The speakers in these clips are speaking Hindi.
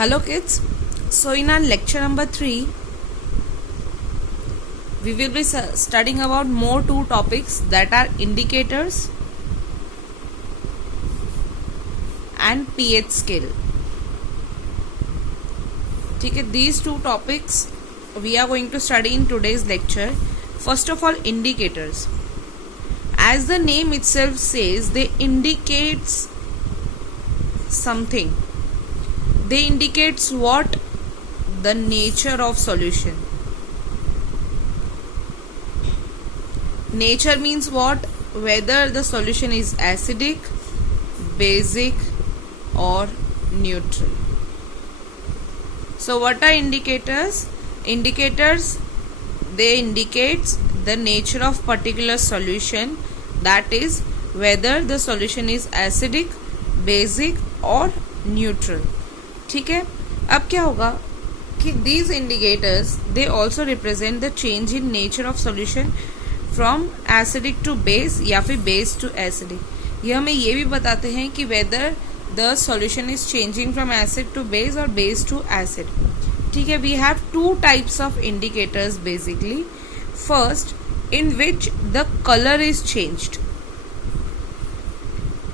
Hello kids. So in our lecture number 3 we will be studying about more two topics that are indicators and pH scale. ठीक है, these two topics we are going to study in today's lecture. First of all, indicators. As the name itself says, they indicates something. They indicates what? The nature of solution. Nature means what? Whether the solution is acidic, basic or neutral. So what are indicators? Indicators, they indicates the nature of particular solution, that is whether the solution is acidic, basic or neutral. ठीक है, अब क्या होगा कि these indicators they also represent the change in nature of solution from acidic to base या फिर base to acidic. ये हमें ये भी बताते हैं कि whether the solution is changing from acid to base or base to acid. ठीक है, we have two types of indicators basically. First, in which the color is changed.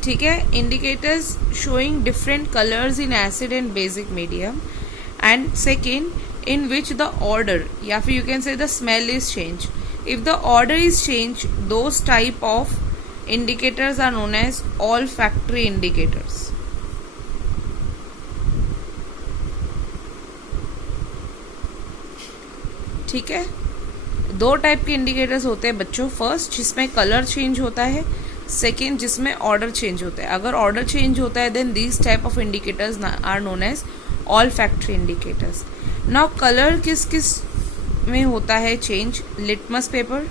ठीक है, indicators showing different colors in acid and basic medium. And second, in which the order या फिर you can say the smell is changed. If the order is changed, those type of indicators are known as olfactory indicators. ठीक है, दो टाइप के इंडिकेटर्स होते हैं बच्चों. फर्स्ट जिसमें कलर चेंज होता है, सेकेंड जिसमें ऑर्डर चेंज होता है. अगर ऑर्डर चेंज होता है then these type of indicators are known as olfactory indicators. Now colour किस किस में होता है चेंज? लिटमस पेपर,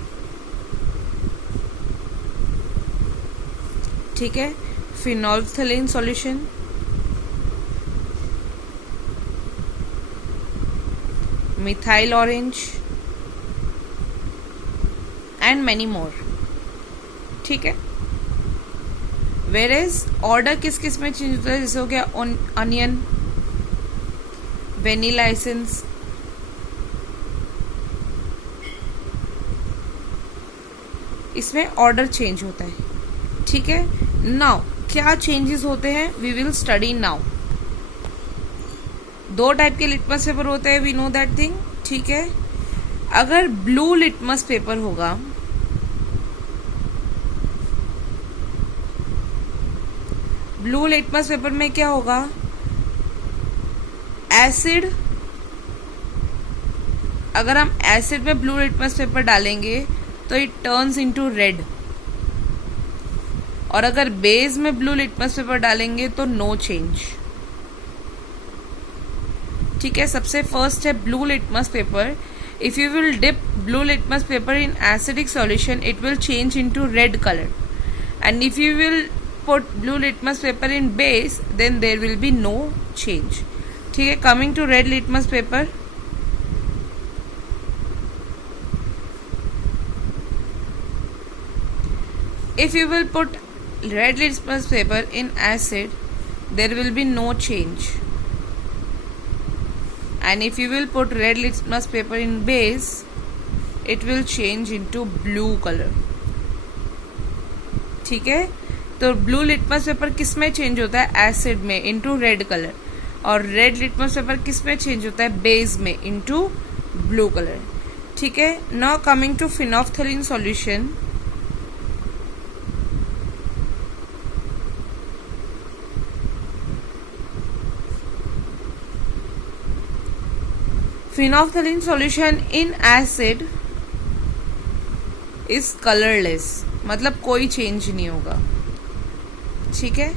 ठीक है, phenolphthalein solution, methyl orange and many more. ठीक है, वेरेज ऑर्डर किस किस में चेंज होता है? जैसे हो गया अनियन, वेनिला एसेंस, इसमें ऑर्डर चेंज होता है. ठीक है, नाउ क्या चेंजेस होते हैं वी विल स्टडी नाउ. दो टाइप के लिटमस पेपर होते हैं, वी नो दैट थिंग. ठीक है, अगर ब्लू लिटमस पेपर होगा, ब्लू लिटमस पेपर में क्या होगा? एसिड, अगर हम एसिड में ब्लू लिटमस पेपर डालेंगे तो इट टर्न्स इनटू रेड, और अगर बेस में ब्लू लिटमस पेपर डालेंगे तो नो चेंज. ठीक है, सबसे फर्स्ट है blue litmus paper. If you will dip blue litmus paper in acidic solution it will change into red colour, and if you will put blue litmus paper in base then there will be no change. ठीक है, coming to red litmus paper. If you will put red litmus paper in acid there will be no change, and if you will put red litmus paper in base it will change into blue color. ठीक है, तो ब्लू लिटमस पेपर किस में चेंज होता है? एसिड में इनटू रेड कलर, और रेड लिटमस पेपर किस में चेंज होता है? बेस में इनटू ब्लू कलर. ठीक है, now coming to phenolphthalein solution. Phenolphthalein solution in acid is colourless, मतलब कोई चेंज नहीं होगा. ठीक है,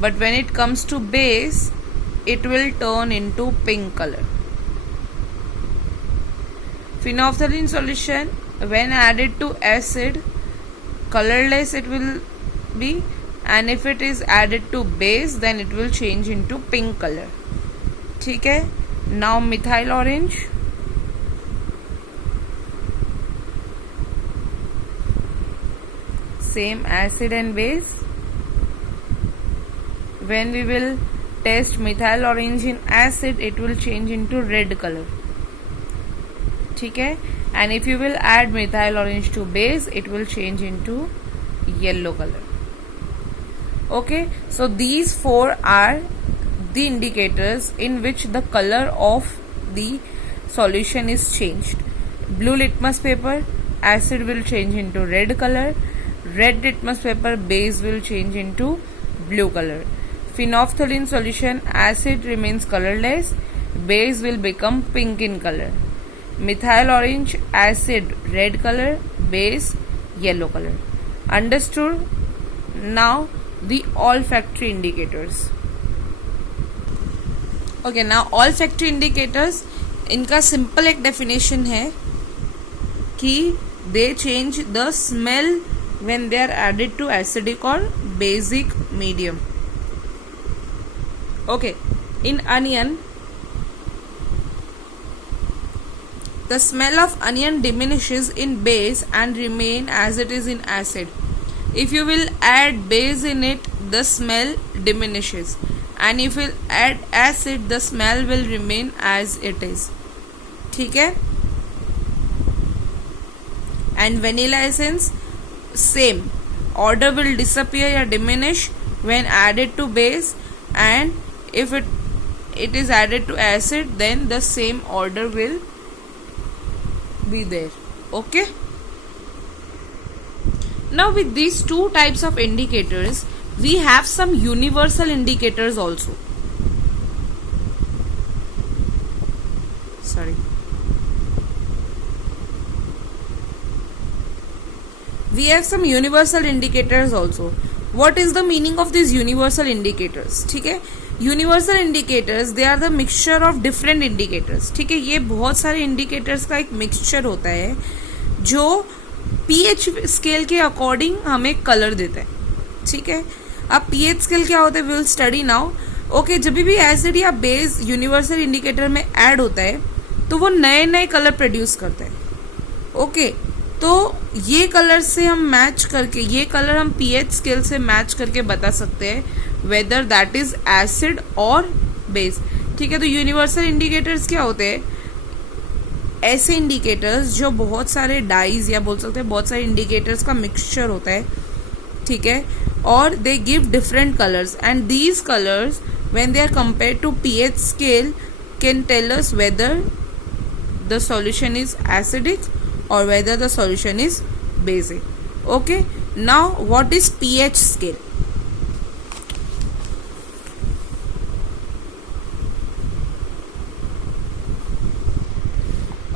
but when it comes to base it will turn into pink colour. Phenolphthalein solution when added to acid colorless it will be, and if it is added to base then it will change into pink color. ठीक है, now methyl orange, same acid and base. When we will test methyl orange in acid, it will change into red color. ठीक है, and if you will add methyl orange to base, it will change into yellow color. Okay, so these four are the indicators in which the color of the solution is changed. Blue litmus paper, acid will change into red color. Red litmus paper, base will change into blue color. Phenolphthalein solution, acid remains colorless, base will become pink in color. Methyl orange, acid red color, base yellow color. Understood? Now the olfactory indicators. Okay, now olfactory indicators, इनका सिंपल एक डेफिनेशन है कि they change the smell when they are added to acidic or basic medium. Okay, in onion, the smell of onion diminishes in base and remain as it is in acid. If you will add base in it, the smell diminishes, and if you will add acid, the smell will remain as it is. ठीक है? And vanilla essence, same. Odor will disappear or diminish when added to base, and if it is added to acid, then the same odor will be there. Okay? Now with these two types of indicators, we have some universal indicators also. Sorry. We have some universal indicators also. What is the meaning of these universal indicators? ठीक है, universal indicators, they are the mixture of different indicators. ठीक है, ये बहुत सारे indicators का एक mixture होता है जो pH स्केल के अकॉर्डिंग हमें कलर देता है. ठीक है, अब pH स्केल क्या होता है, we will study now. Okay, जब भी एसिड या बेस यूनिवर्सल इंडिकेटर में ऐड होता है तो वो नए नए कलर प्रोड्यूस करता है. ओके, तो ये कलर से हम मैच करके, ये कलर हम pH स्केल से मैच करके बता सकते हैं वेदर दैट इज एसिड और बेस. ठीक है, तो यूनिवर्सल इंडिकेटर्स क्या होते हैं, ऐसे इंडिकेटर्स जो बहुत सारे डाइज या बोल सकते हैं बहुत सारे इंडिकेटर्स का मिक्सचर होता है. ठीक है, और they give different colours, and these colours when they are compare to pH scale can tell us whether the solution is acidic or whether the solution is basic. Okay, now what is pH scale?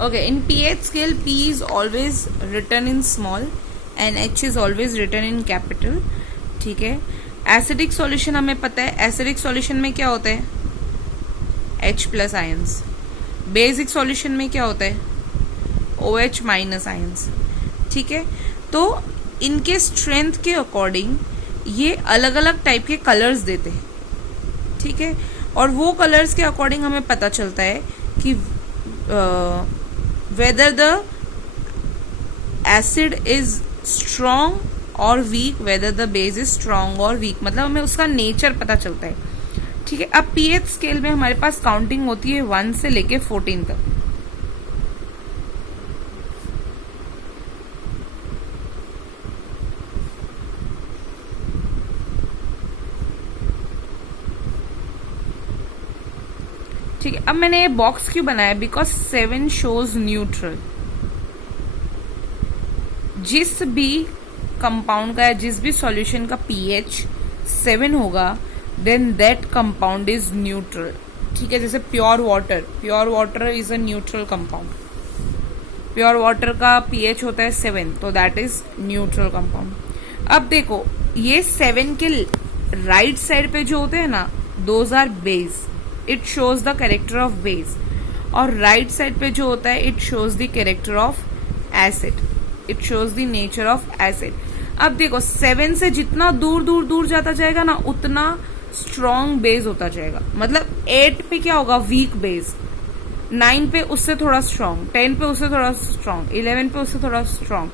Okay, in pH scale, P is always written in small and H is always written in capital. ठीक है, एसिडिक सॉल्यूशन हमें पता है, एसिडिक सॉल्यूशन में क्या होता है, H plus ions. Basic solution में क्या होता है, OH माइनस आयंस. ठीक है, तो इनके स्ट्रेंथ के अकॉर्डिंग ये अलग अलग टाइप के कलर्स देते हैं. ठीक है, और वो कलर्स के अकॉर्डिंग हमें पता चलता है कि whether the acid is strong और weak, whether the base is strong और वीक, मतलब हमें उसका नेचर पता चलता है. ठीक है, अब pH स्केल में हमारे पास काउंटिंग होती है 1 से लेके 14 तक. ठीक है, अब मैंने ये बॉक्स क्यों बनाया, बिकॉज 7 शोज न्यूट्रल. जिस भी कंपाउंड का या जिस भी सॉल्यूशन का pH 7 होगा, then that compound is neutral. ठीक है, जैसे pure water is a neutral compound. Pure water का pH होता है 7, तो दैट इज न्यूट्रल कंपाउंड. अब देखो, ये 7 के राइट साइड पे जो होते हैं ना, those are base. It shows the character of base. और राइट साइड पे जो होता है, it shows the character of acid. It shows the nature of acid. अब देखो, 7 से जितना दूर दूर दूर जाता जाएगा ना, उतना स्ट्रॉन्ग बेस होता जाएगा. मतलब 8 पे क्या होगा, वीक बेस. 9 पे उससे थोड़ा स्ट्रॉन्ग, 10 पे उससे थोड़ा स्ट्रॉन्ग, 11 पे उससे थोड़ा स्ट्रॉन्ग,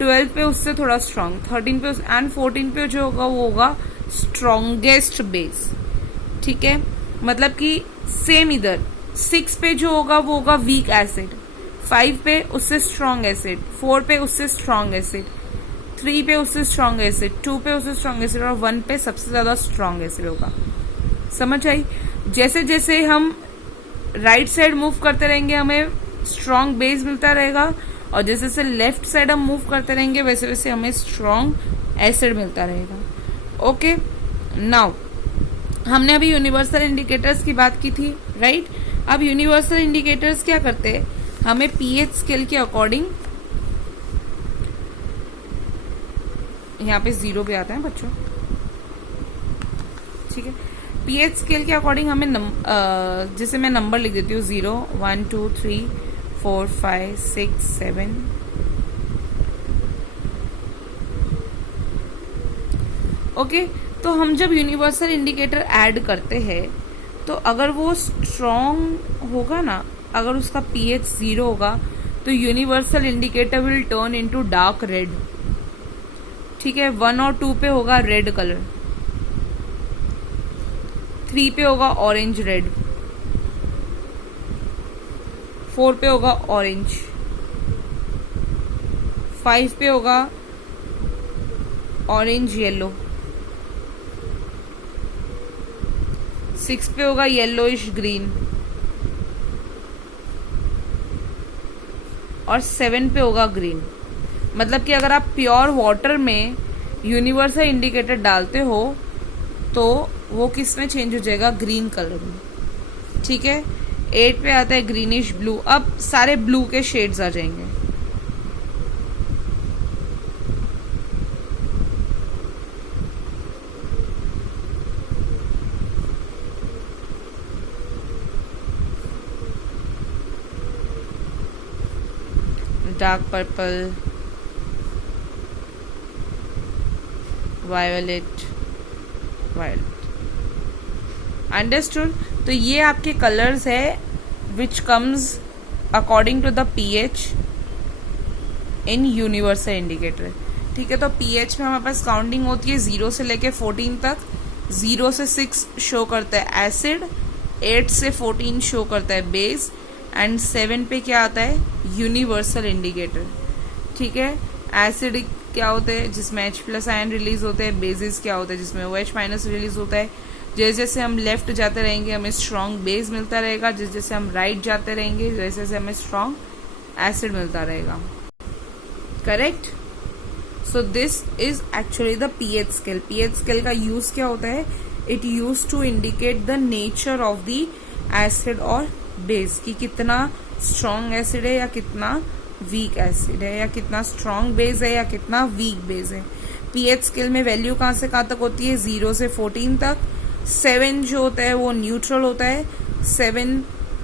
12 पे उससे थोड़ा स्ट्रॉन्ग, 13 पे एंड 14 पे जो होगा वो होगा स्ट्रॉन्गेस्ट बेस. ठीक है, मतलब कि सेम इधर 6 पे जो होगा वो होगा वीक एसिड, 5 पे उससे स्ट्रॉन्ग एसिड, 4 पे उससे स्ट्रॉन्ग एसिड, 3 पे उससे स्ट्रॉन्ग एसिड, 2 पे उससे स्ट्रॉन्ग एसिड और 1 पे सबसे ज्यादा स्ट्रॉन्ग एसिड होगा। समझ आई? जैसे जैसे हम राइट साइड मूव करते रहेंगे हमें स्ट्रॉन्ग बेस मिलता रहेगा, और जैसे जैसे लेफ्ट साइड हम मूव करते रहेंगे वैसे वैसे हमें स्ट्रॉन्ग एसिड मिलता रहेगा। ओके, नाउ हमने अभी यूनिवर्सल इंडिकेटर्स की बात की थी, राइट? अब यूनिवर्सल इंडिकेटर्स क्या करते हैं, हमें पीएच स्केल के अकॉर्डिंग, यहाँ पे 0 पे आता है बच्चों, ठीक है, पीएच स्केल के अकॉर्डिंग हमें जैसे मैं नंबर लिख देती हूँ 0, 1, 2, 3, 4, 5, 6, 7, ओके। तो हम जब यूनिवर्सल इंडिकेटर ऐड करते हैं तो अगर वो स्ट्रॉन्ग होगा ना, अगर उसका पीएच 0 होगा तो universal indicator will turn into dark red, ठीक है। 1 और 2 पे होगा रेड कलर, 3 पे होगा ऑरेंज रेड, 4 पे होगा ऑरेंज, 5 पे होगा ऑरेंज येलो, 6 पे होगा येलोइश ग्रीन और 7 पे होगा ग्रीन। मतलब कि अगर आप प्योर वाटर में यूनिवर्सल इंडिकेटर डालते हो तो वो किस में चेंज हो जाएगा, ग्रीन कलर में, ठीक है। 8 पे आता है ग्रीनिश ब्लू, अब सारे ब्लू के शेड्स आ जाएंगे। Dark purple, violet, understood. तो ये आपके कलर्स है which comes according to the pH in universal indicator, ठीक है। तो पीएच में हमारे पास काउंटिंग होती है 0 से लेके 14 तक। 0 से 6 शो करता है एसिड, 8 से 14 शो करता है बेस, एंड 7 पे क्या आता है, यूनिवर्सल इंडिकेटर, ठीक है। एसिड क्या होते हैं जिसमें H+ आयन रिलीज होते हैं, बेसिस क्या होते हैं जिसमें OH- रिलीज होता है। जैसे जैसे हम लेफ्ट जाते रहेंगे हमें स्ट्रॉन्ग बेस मिलता रहेगा, जैसे जैसे हम राइट जाते रहेंगे जैसे जैसे हमें स्ट्रॉन्ग एसिड मिलता रहेगा, correct. So this is actually the pH scale. PH scale का यूज क्या होता है, it use to indicate the nature of the acid और बेस, कि कितना स्ट्रॉन्ग एसिड है या कितना वीक एसिड है, या कितना स्ट्रॉन्ग बेस है या कितना वीक बेस है। पीएच स्केल में वैल्यू कहाँ से कहाँ तक होती है, 0 से 14 तक। 7 जो होता है वो न्यूट्रल होता है। 7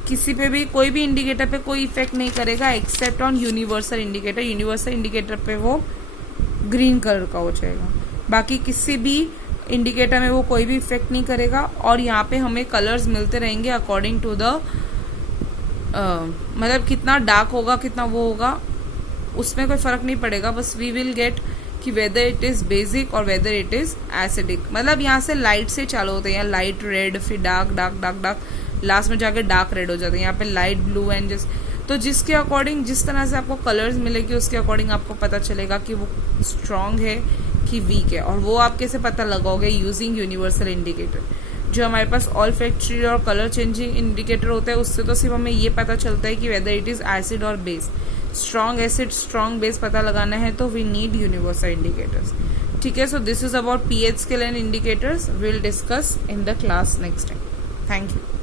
किसी पे भी, कोई भी इंडिकेटर पे कोई इफेक्ट नहीं करेगा except on universal indicator. Universal indicator पे वो ग्रीन कलर का हो जाएगा, बाकी किसी भी इंडिकेटर में वो कोई भी इफेक्ट नहीं करेगा। और यहाँ पे हमें कलर्स मिलते रहेंगे अकॉर्डिंग टू द मतलब कितना डार्क होगा कितना वो होगा उसमें कोई फर्क नहीं पड़ेगा, बस वी विल गेट कि वेदर इट इज बेसिक और वेदर इट इज एसिडिक। मतलब यहाँ से लाइट से चालू होते हैं, यहाँ लाइट रेड, फिर dark dark dark dark, last में जाके डार्क रेड हो जाते हैं। यहाँ पे लाइट ब्लू एंड तो जिसके अकॉर्डिंग जिस तरह से आपको कलर्स मिलेगी उसके अकॉर्डिंग आपको पता चलेगा कि वो स्ट्रॉन्ग है कि वीक है, और वो आप कैसे पता लगाओगे, यूजिंग यूनिवर्सल इंडिकेटर। जो हमारे पास ऑल फैक्ट्री और कलर चेंजिंग इंडिकेटर होता है उससे तो सिर्फ हमें ये पता चलता है कि वेदर इट इज एसिड और base. Strong acid strong base पता लगाना है तो वी नीड यूनिवर्सल इंडिकेटर्स, ठीक है। सो this is about pH scale and indicators, will discuss in the class next time. Thank you.